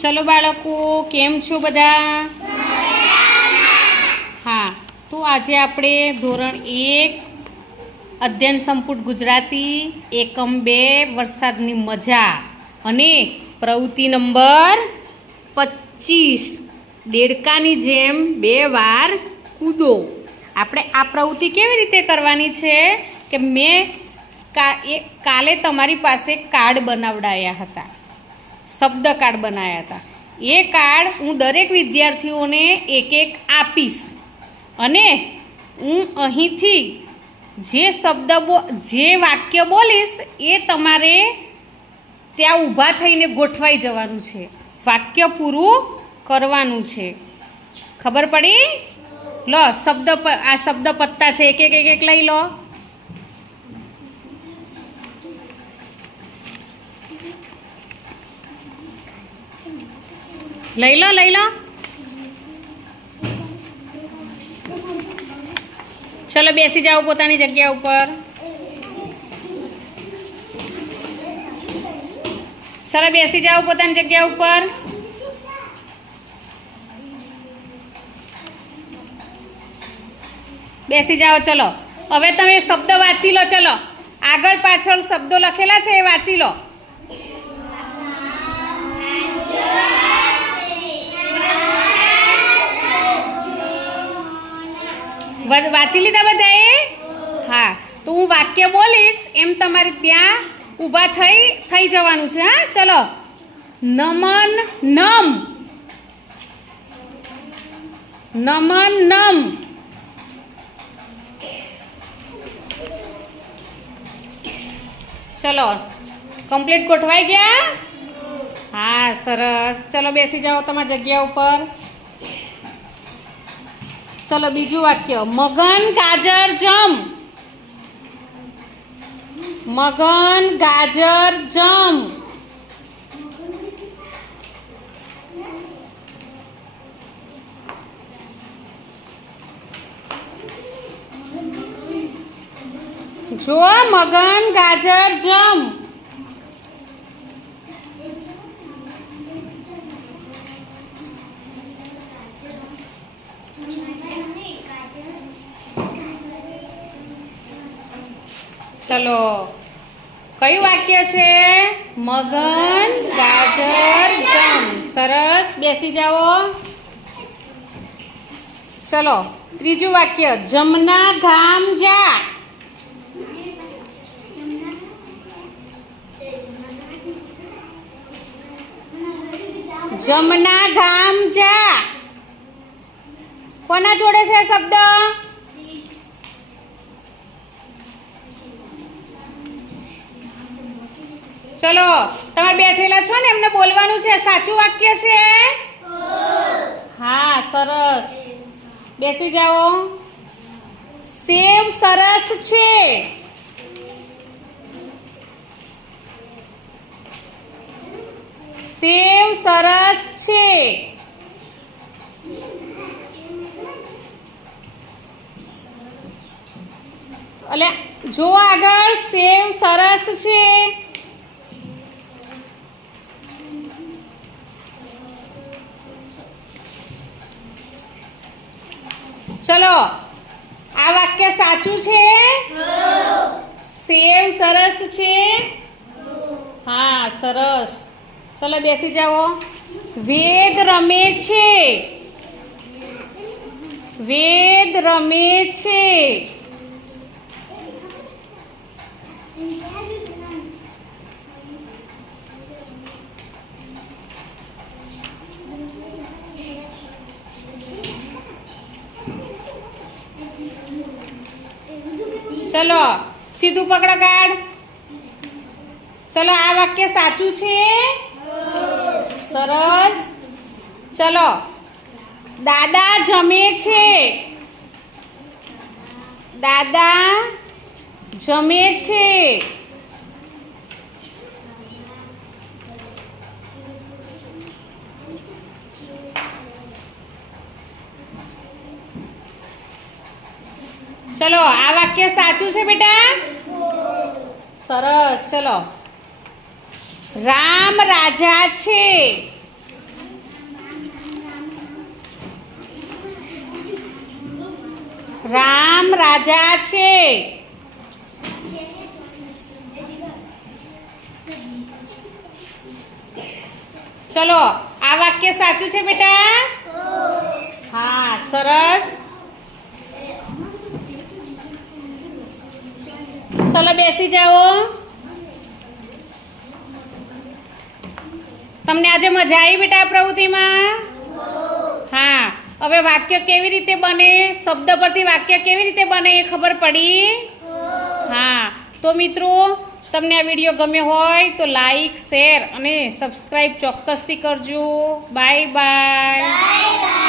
ચલો બાળકો, કેમ છો બધા? હા, તો આજે આપણે ધોરણ 1 અધ્યયન સંપુટ ગુજરાતી એકમ 2 વરસાદની મજા અને પ્રવૃત્તિ નંબર 25 દેડકાની જેમ 2 વાર કૂદો. આપણે આ પ્રવૃત્તિ કેવી રીતે કરવાની છે કે મેં કાલે તમારી પાસે કાર્ડ બનાવડાયા હતા, શબ્દ કાર્ડ બનાવ્યા હતા. એ કાર્ડ હું દરેક વિદ્યાર્થીઓને એક એક આપીશ અને હું અહીંથી જે વાક્ય બોલીશ એ તમારે ત્યાં ઊભા થઈને ગોઠવાઈ જવાનું છે, વાક્ય પૂરું કરવાનું છે. ખબર પડી? લો, આ શબ્દ પત્તા છે, એક એક લઈ લો. લઈ લો. ચલો બેસી જાઓ પોતાની જગ્યા ઉપર. ચલો બેસી જાઓ પોતાની જગ્યા ઉપર. બેસી જાઓ. ચલો હવે તમે શબ્દ વાંચી લો. ચલો આગળ પાછળ શબ્દો લખેલા છે એ વાંચી લો. વાંચી લીધા બધાએ? હા, તો હું વાક્ય બોલીશ એમ તમારે ત્યાં ઊભા થઈ જવાનું છે. હા, ચલો. નમન નમ. નમન નમ. ચલો, કમ્પ્લીટ ગોઠવાઈ ગયા? હા, સરસ. ચલો બેસી જાઓ તમારી જગ્યા ઉપર. ચલો બીજું વાક્ય. મગન ગાજર જમ. મગન ગાજર જમ. જો મગન ગાજર જમ. ચલો, કયું વાક્ય છે? મગન ગાજર જમ. સરસ, બેસી જાઓ. ચલો ત્રીજું વાક્ય. જમના ગામ જા. જમના ગામ જા. કોના જોડે છે શબ્દ? ચલો, તમે બેઠેલા છો ને એમને બોલવાનું છે. સાચું વાક્ય છે? હા, સરસ. બેસી જાઓ. સેવ સરસ છે. સેવ સરસ છે. એટલે જો આગળ સેવ સરસ છે. ચલો, આ વાક્ય સાચું છે? સેવ સરસ છે. હા, સરસ. ચલો બેસી જાઓ. વેદ રમે છે. વેદ રમે છે. ચલો સીધું પકડો કાર્ડ. ચલો, આ વાક્ય સાચું છે? સરસ. ચલો, દાદા જમે છે. દાદા જમે છે. ચલો, આ વાક્ય સાચું છે બેટા? સરસ. ચલો, રામ રાજા છે. રામ રાજા છે. ચલો આ વાક્ય સાચું છે બેટા? હા સરસ. ચલો બેસી જાઓ. તમને આજે મજા આવી બેટા આ પ્રવૃત્તિમાં? હા હવે વાક્ય કેવી રીતે બને, શબ્દ પરથી વાક્ય કેવી રીતે બને એ ખબર પડી? હા તો મિત્રો તમને આ વિડીયો ગમ્યો હોય તો લાઈક શેર અને સબસ્ક્રાઈબ ચોક્કસથી કરજો. Bye bye.